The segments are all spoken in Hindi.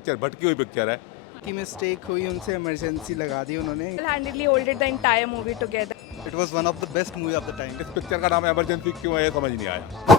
पिक्चर भटकी हुई पिक्चर है। की मिस्टेक हुई उनसे इमरजेंसी लगा दी उन्होंने। Handedly holded the entire movie together. It was one of the best movie of the time. इस पिक्चर का नाम इमरजेंसी क्यों है ये समझ नहीं आया।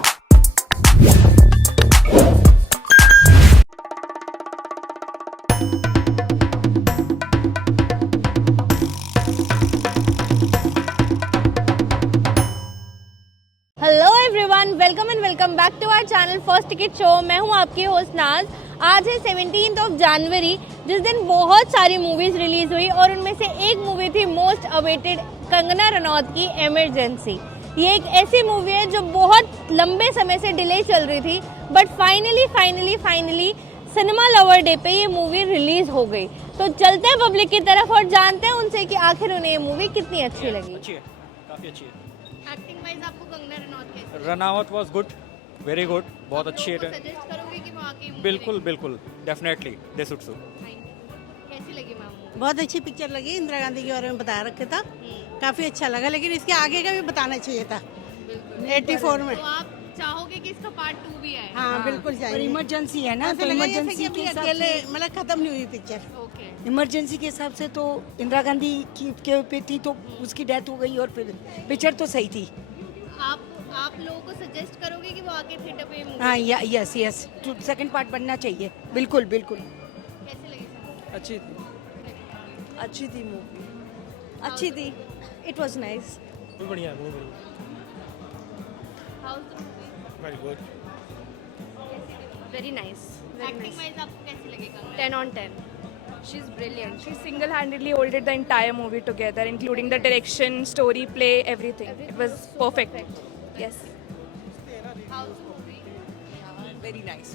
Hello everyone, welcome back to our channel first ticket show. मैं हूं आपकी होस्ट नाज। आज है 17 जनवरी, जिस दिन बहुत सारी मूवीज रिलीज हुई और उनमें से एक मूवी थी मोस्ट अवेटेड कंगना रनौत की इमरजेंसी। ये एक ऐसी मूवी है जो बहुत लंबे समय से डिले चल रही थी, but finally cinema lover day पे ये मूवी रिलीज हो गई। तो चलते हैं पब्लिक की तरफ और जानते हैं उनसे कि आखिर उन्हें ये मूवी कितनी अच्छी लगी। अच्छी है, काफ़ी अच्छी है। एक्टिंग वाइज आपको कंगना रनौत कैसी Ranaut was good, very good, बहुत अच्छी है। सजेस्ट करोगे कि वो आके movie बिल्कुल डेफिनेटली दे शुड सो। देखें? कैसी लगी मैम? बहुत अच्छी पिक्चर लगी। इंदिरा गांधी के बारे में बताया रखा था, काफी अच्छा लगा, लेकिन इसके आगे का भी बताना चाहिए था 84 में। तो आप चाहोगे कि इसका पार्ट 2 भी आए? हाँ बिल्कुल चाहिए। इमरजेंसी है ना, तो इमरजेंसी इमरजेंसी के हिसाब अकेले से मतलब खत्म नहीं हुई पिक्चर। ओके। इमरजेंसी के हिसाब से तो इंदिरा गांधी की के पे थी तो उसकी डेथ हो गई, और फिर पिक्चर तो सही थी। आप लोगों को सजेस्ट करोगे कि वो आके थिएटर पे मूवी हाँ यस सेकंड पार्ट बनना चाहिए। बिल्कुल कैसी लगी सर? अच्छी थी मूवी, अच्छी थी। It was nice. बढ़िया। How's the movie very good. Very nice. Acting wise आपको कैसी लगी Kangana? 10 on 10. She's brilliant. She single-handedly holded the entire movie together, including the direction, story, play, everything. It was perfect. Yes. House the movie very nice.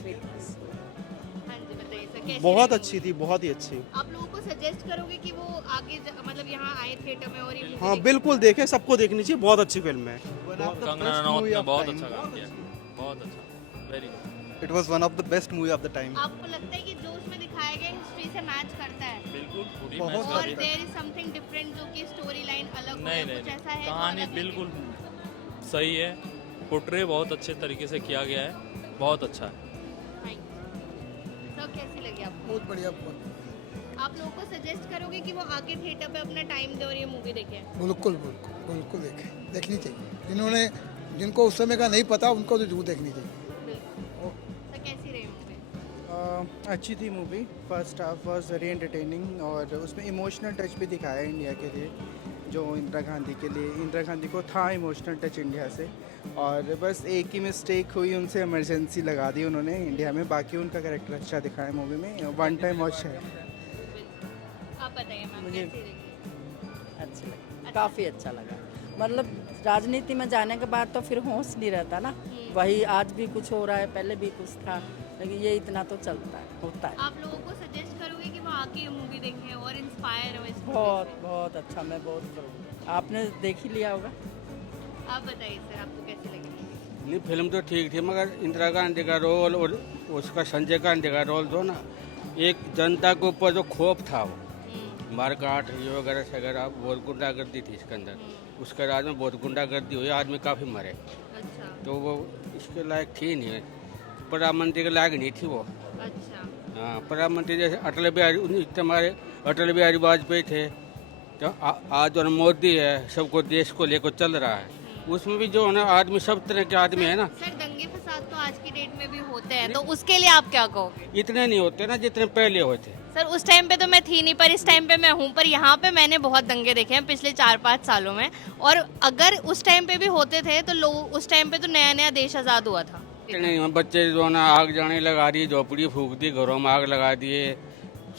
हाँ जी, बताइए सर कैसी बहुत लगी? अच्छी थी, बहुत ही अच्छी। आप लोगों को सजेस्ट करोगे कि वो आगे मतलब यहाँ आए थिएटर में और ये movie हाँ देखें? बिल्कुल देखें, सबको देखनी चाहिए, बहुत अच्छी फिल्म है। कंगना रनौत ने बहुत अच्छा काम किया, बहुत अच्छा, very good. It was one of the best movie of the time. आपको लगता है कि जो उसमें दिखाया गया हिस्ट्री से मैच करता है? बिल्कुल पूरी बहुत मैच और कर रही देयर इज समथिंग डिफरेंट जो कि स्टोरी लाइन अलग हो नहीं या नहीं कुछ ऐसा है जो कहानी अलग लगे? बिल्कुल सही है, पोर्ट्रे बहुत अच्छे तरीके से किया गया है, बहुत अच्छा है। Thank you. तो कैसी लगी आपको? बहुत बढ़िया। आप लोगों को सजेस्ट करोगे कि वो आके थिएटर पे अपना टाइम दे और ये मूवी देखें? बिल्कुल देखें, देखनी चाहिए। जिनको उस समय का नहीं पता उनको तो जरूर देखनी चाहिए। तो कैसी रही मूवी? अच्छी थी movie. First half was very entertaining और उसमें इमोशनल टच भी दिखाया है इंडिया के लिए, जो इंदिरा गांधी के लिए। इंदिरा गांधी को था इमोशनल टच इंडिया से, और बस एक ही मिस्टेक हुई, उनसे इमरजेंसी लगा दी उन्होंने इंडिया में। बाकी उनका कैरेक्टर अच्छा दिखाया मूवी में, वन टाइम वॉच है। आप बताइए मैम मुझे- कैसी लगी? अच्छा लगा, काफ़ी अच्छा लगा। मतलब राजनीति में जाने के बाद तो फिर होश नहीं रहता ना, वही आज भी कुछ हो रहा है, पहले भी कुछ था, लेकिन ये इतना तो चलता है, होता है। आप लोगों को सजेस्ट करोगे कि वो आके ये मूवी देखें और इंस्पायर हो इस movie बहुत अच्छा, मैं बहुत करूँगा। आपने देख ही लिया होगा। से? आप बताइए सर, आपको कैसी लगी? नहीं, फिल्म तो ठीक थी, मगर इंदिरा गांधी का रोल और उसका संजय गांधी का रोल जो ना, एक जनता के ऊपर जो खौफ था, वो मारकाट ये वगैरह वगैरह बहुत गुंडागर्दी थी इसके अंदर। उसके राज में बहुत गुंडागर्दी हुई, आदमी काफ़ी मरे, अच्छा तो वो इसके लायक थी नहीं, प्रधानमंत्री के लायक नहीं थी वो। अच्छा। हाँ, प्रधानमंत्री जैसे हमारे अटल बिहारी वाजपेयी थे, तो आज जो मोदी है सबको देश को लेकर चल रहा है, उसमें भी जो है ना आदमी सब तरह के आदमी है ना। सर दंगे फसाद तो आज की डेट में भी होते हैं, तो उसके लिए आप क्या कहोगे? इतने नहीं होते ना जितने पहले होते। सर उस टाइम पे तो मैं थी नहीं, पर इस टाइम पे मैं हूँ, पर यहाँ पे मैंने बहुत दंगे देखे हैं पिछले 4-5 सालों में। और अगर उस टाइम पे भी होते थे तो लोग उस टाइम पे तो नया नया देश आज़ाद हुआ था। नहीं, बच्चे जो ना आग जाने लगा दी, झोपड़ी फूक दी, घरों में आग लगा दिए। तो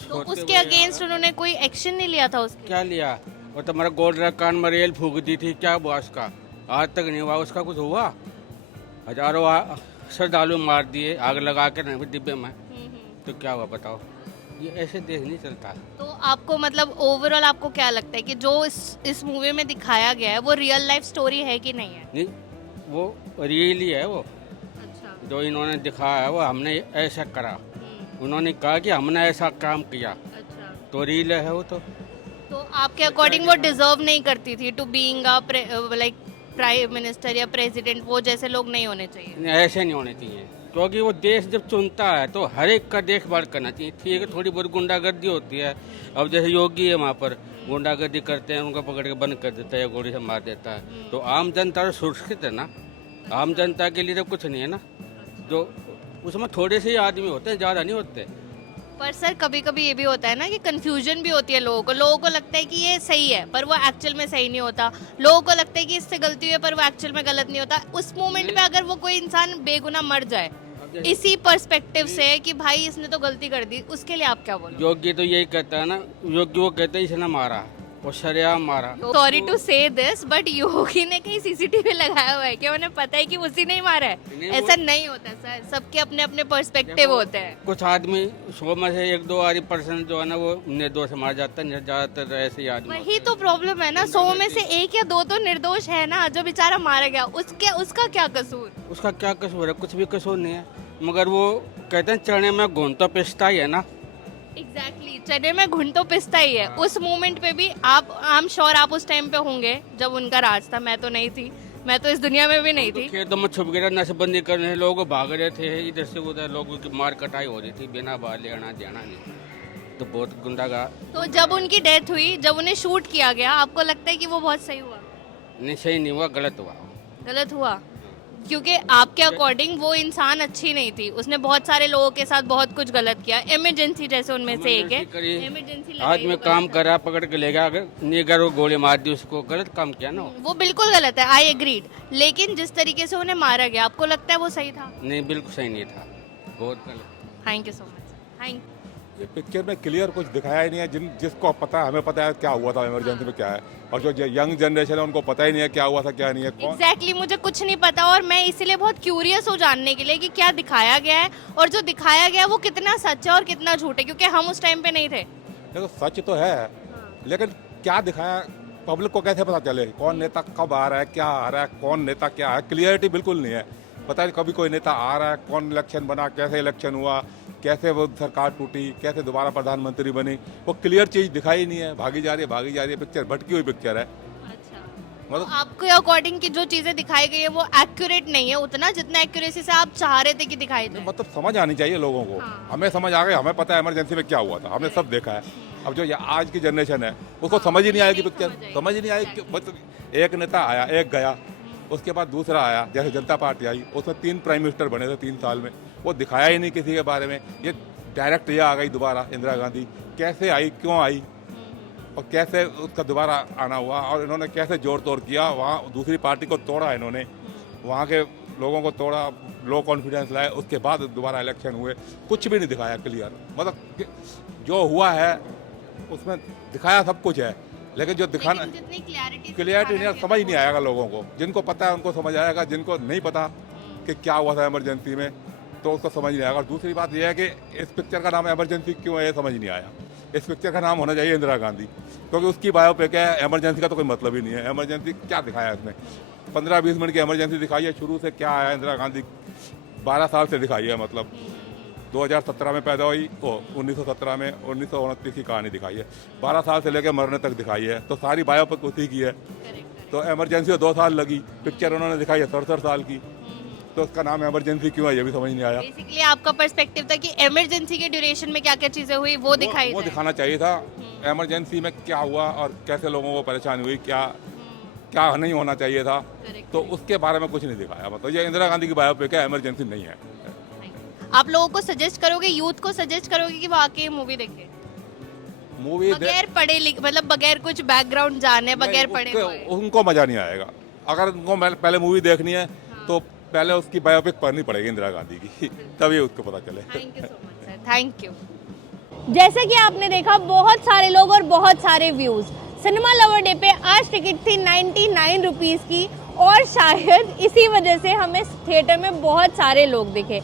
छोटे उसके बड़े अगेंस्ट उन्होंने कोई एक्शन नहीं लिया था उसके? क्या लिया? और तुम्हारा गोल्ड कान में रेल फूक दी थी, क्या हुआ उसका? आज तक नहीं हुआ उसका, कुछ हुआ? हजारों श्रद्धालु मार दिए आग लगा के नहीं डिब्बे में, तो क्या हुआ बताओ? ये ऐसे देश नहीं चलता। तो आपको मतलब ओवरऑल आपको क्या लगता है कि जो इस मूवी में दिखाया गया है वो रियल लाइफ स्टोरी है कि नहीं है? नहीं, वो रियल ही है वो, अच्छा। जो इन्होंने दिखाया है वो हमने ऐसा करा। उन्होंने कहा कि हमने ऐसा काम किया, अच्छा। तो रियल है वो। तो आपके अकॉर्डिंग वो डिजर्व नहीं करती थी to being like prime minister या प्रेसिडेंट, वो जैसे लोग नहीं होने चाहिए? ऐसे नहीं होने चाहिए। क्योंकि वो देश जब चुनता है तो हर एक का देखभाल करना चाहिए। ठीक है, थोड़ी बहुत गुंडागर्दी होती है। अब जैसे योगी है, वहाँ पर गुंडागर्दी करते हैं, उनको पकड़ के बंद कर देता है या गोली से मार देता है। तो आम जनता तो सुरक्षित है ना, आम जनता के लिए तो कुछ नहीं है ना। जो उसमें थोड़े से ही आदमी होते हैं, ज़्यादा नहीं होते। पर सर कभी कभी ये भी होता है ना कि कंफ्यूजन भी होती है लोगों को लगता है कि ये सही है पर वो एक्चुअल में सही नहीं होता। लोगों को लगता है कि इससे गलती हुई है पर वो एक्चुअल में गलत नहीं होता। उस मोमेंट पे अगर वो कोई इंसान बेगुनाह मर जाए इसी पर्सपेक्टिव से कि भाई इसने तो गलती कर दी, उसके लिए आप क्या बोलोगे? योगी तो यही कहता है ना, योगी वो कहते हैं इसने मारा, वो शरेआम मारा। सॉरी टू से दिस बट योगी ने कहीं सीसीटीवी लगाया हुआ है कि उन्हें पता है कि उसी ने ही मारा है? ऐसा नहीं होता सर, सबके अपने अपने पर्सपेक्टिव होते हैं। कुछ आदमी 100 में से 1-2% जो है ना वो निर्दोष मार जाता है, ज्यादातर ऐसे ही आदमी। वही तो प्रॉब्लम है ना, 100 में से 1 या 2 तो निर्दोष है ना। जो बेचारा मारा गया उसका क्या कसूर? उसका क्या कसूर है? कुछ भी कसूर नहीं है। मगर वो कहते हैं चने में घुन तो पिसता ही है ना। एग्जैक्टली, चने में घुन तो पिसता ही है। उस मोमेंट पे भी आप आई एम श्योर आप उस टाइम पे होंगे जब उनका राज था। मैं तो नहीं थी, मैं तो इस दुनिया में भी नहीं थी। खेतों में छुप गया, नशेबंदी करने लोग भाग रहे थे इधर से उधर, लोगों की मार कटाई हो रही थी बिना बात लेना देना नहीं। तो बहुत गुंडागार। तो जब उनकी डेथ हुई, जब उन्हें शूट किया गया, आपको लगता है कि वो बहुत सही हुआ? नहीं, सही नहीं हुआ, गलत हुआ। गलत हुआ क्योंकि आपके अकॉर्डिंग वो इंसान अच्छी नहीं थी। उसने बहुत सारे लोगों के साथ बहुत कुछ गलत किया। इमरजेंसी जैसे उनमें से एक है। इमरजेंसी आज में काम कर रहा, पकड़ के ले गया, अगर वो गोली मार दी उसको, गलत काम किया ना। वो बिल्कुल गलत है, आई एग्रीड। लेकिन जिस तरीके से उन्हें मारा गया, आपको लगता है वो सही था? नहीं, बिल्कुल सही नहीं था, बहुत गलत। Thank you so much. Thank ये पिक्चर में क्लियर कुछ दिखाया ही नहीं है। जिसको पता है, हमें पता है क्या हुआ था इमरजेंसी में क्या है, और जो यंग जनरेशन है उनको पता ही नहीं है क्या हुआ था क्या नहीं है। एग्जैक्टली मुझे कुछ नहीं पता और मैं इसीलिए बहुत क्यूरियस हूँ जानने के लिए कि क्या दिखाया गया है और जो दिखाया गया है वो कितना सच है और कितना झूठ है, क्योंकि हम उस टाइम पे नहीं थे। देखो सच तो है, लेकिन क्या दिखाया पब्लिक को कैसे पता चले कौन नेता कब आ रहा है, क्या आ रहा है, कौन नेता क्या है? क्लियरिटी बिल्कुल नहीं है। पता नहीं कभी कोई नेता आ रहा है, कौन इलेक्शन बना, कैसे इलेक्शन हुआ, कैसे वो सरकार टूटी, कैसे दोबारा प्रधानमंत्री बनी, वो क्लियर चीज दिखाई नहीं है। भागी जा रही है पिक्चर, भटकी हुई पिक्चर है। अच्छा, मतलब तो आपके अकॉर्डिंग की जो चीजें दिखाई गई है वो एक्यूरेट नहीं है उतना जितना एक्यूरेसी से आप चाह रहे थे कि दिखाई जाए। मतलब समझ आनी चाहिए लोगों को। हमें समझ आ गया, हमें पता है इमरजेंसी में क्या हुआ था, हमने सब देखा है। अब जो आज की जनरेशन है उसको समझ ही नहीं आएगी पिक्चर, समझ ही नहीं आएगी। मतलब एक नेता आया, एक गया, उसके बाद दूसरा आया, जैसे जनता पार्टी आई, उसमें 3 प्राइम मिनिस्टर बने थे 3 साल में, वो दिखाया ही नहीं किसी के बारे में। ये डायरेक्ट ये आ गई दोबारा इंदिरा गांधी, कैसे आई, क्यों आई और कैसे उसका दोबारा आना हुआ, और इन्होंने कैसे जोड़ तोड़ किया, वहाँ दूसरी पार्टी को तोड़ा इन्होंने, वहाँ के लोगों को तोड़ा, लो कॉन्फिडेंस लाए, उसके बाद दोबारा इलेक्शन हुए। कुछ भी नहीं दिखाया क्लियर, मतलब जो हुआ है उसमें दिखाया सब कुछ है, लेकिन जो दिखाना क्लियरिटी नहीं, समझ नहीं आएगा लोगों को। जिनको पता है उनको समझ आएगा, जिनको नहीं पता कि क्या हुआ था इमरजेंसी में तो उसको समझ नहीं आएगा। और दूसरी बात यह है कि इस पिक्चर का नाम इमरजेंसी क्यों है ये समझ नहीं आया। इस पिक्चर का नाम होना चाहिए इंदिरा गांधी, क्योंकि उसकी बायोपिक है। इमरजेंसी का तो कोई मतलब ही नहीं है। इमरजेंसी क्या दिखाया इसमें? 15-20 मिनट की इमरजेंसी दिखाई है। शुरू से क्या आया इंदिरा गांधी 12 साल से दिखाई है, मतलब 2017 में पैदा हुई तो 1917 में 1929 की कहानी दिखाई है, 12 साल से लेकर मरने तक दिखाई है, तो सारी बायोपिक उसी की है। तो इमरजेंसी को 2 साल लगी, पिक्चर उन्होंने दिखाई है 67 साल की, तो उसका नाम इमरजेंसी क्यों है ये भी समझ नहीं आया। बेसिकली आपका पर्सपेक्टिव था कि इमरजेंसी के ड्यूरेशन में क्या क्या चीजें हुई वो दिखाई वो दिखाना चाहिए था। इमरजेंसी में क्या हुआ और कैसे लोगों को परेशानी हुई, क्या नहीं होना चाहिए था, तो उसके बारे में कुछ नहीं दिखाया। मतलब ये इंदिरा गांधी की बायोपिक है, इमरजेंसी नहीं है। आप लोगों को सजेस्ट करोगे, यूथ को सजेस्ट करोगे कि वो आके मूवी देखे? मूवी बगैर पढ़े लिखे, मतलब बगैर कुछ बैकग्राउंड जाने, बगैर पढ़े हुए? उनको मजा नहीं आएगा। अगर उनको पहले मूवी देखनी है तो पहले उसकी बायोपिक पढ़नी पड़ेगी इंदिरा गांधी की, तभी उसको पता चले। Thank you so much sir, thank you. जैसे कि आपने देखा बहुत सारे लोग और बहुत सारे व्यूज। सिनेमा लवर डे पे आज टिकट थी 99 रुपीज़ की, और शायद इसी वजह से हमें थिएटर में बहुत सारे लोग दिखे।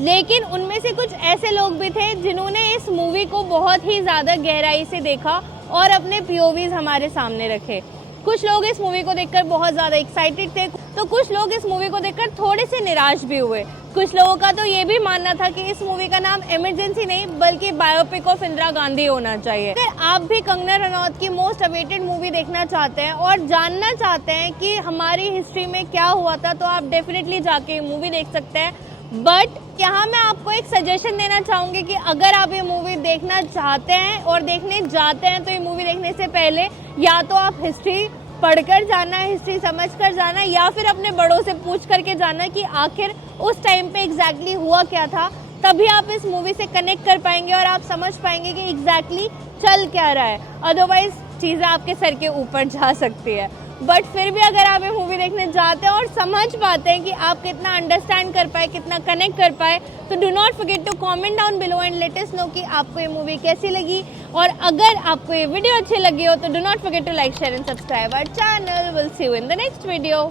लेकिन उनमें से कुछ ऐसे लोग भी थे जिन्होंने इस मूवी को बहुत ही ज़्यादा गहराई से देखा और अपने पीओवीज हमारे सामने रखे। कुछ लोग इस मूवी को देखकर बहुत ज़्यादा एक्साइटेड थे, तो कुछ लोग इस मूवी को देखकर थोड़े से निराश भी हुए। कुछ लोगों का तो ये भी मानना था कि इस मूवी का नाम इमरजेंसी नहीं बल्कि बायोपिक ऑफ इंदिरा गांधी होना चाहिए। अगर आप भी कंगना रनौत की मोस्ट अवेटेड मूवी देखना चाहते हैं और जानना चाहते हैं कि हमारी हिस्ट्री में क्या हुआ था, तो आप डेफिनेटली जाके मूवी देख सकते हैं। बट यहाँ मैं आपको एक सजेशन देना चाहूँगी कि अगर आप ये मूवी देखना चाहते हैं और देखने जाते हैं तो ये मूवी देखने से पहले या तो आप हिस्ट्री पढ़कर जाना, हिस्ट्री समझकर जाना, या फिर अपने बड़ों से पूछ करके जाना कि आखिर उस टाइम पे एग्जैक्टली हुआ क्या था। तभी आप इस मूवी से कनेक्ट कर पाएंगे और आप समझ पाएंगे कि एग्जैक्टली चल क्या रहा है। अदरवाइज चीज़ें आपके सर के ऊपर जा सकती है। बट फिर भी अगर आप ये मूवी देखने जाते हैं और समझ पाते हैं कि आप कितना अंडरस्टैंड कर पाए, कितना कनेक्ट कर पाए, तो do not forget to comment down below and let us know कि आपको ये मूवी कैसी लगी। और अगर आपको ये वीडियो अच्छी लगी हो तो do not forget to like, share and subscribe our channel. Will see you in the next video.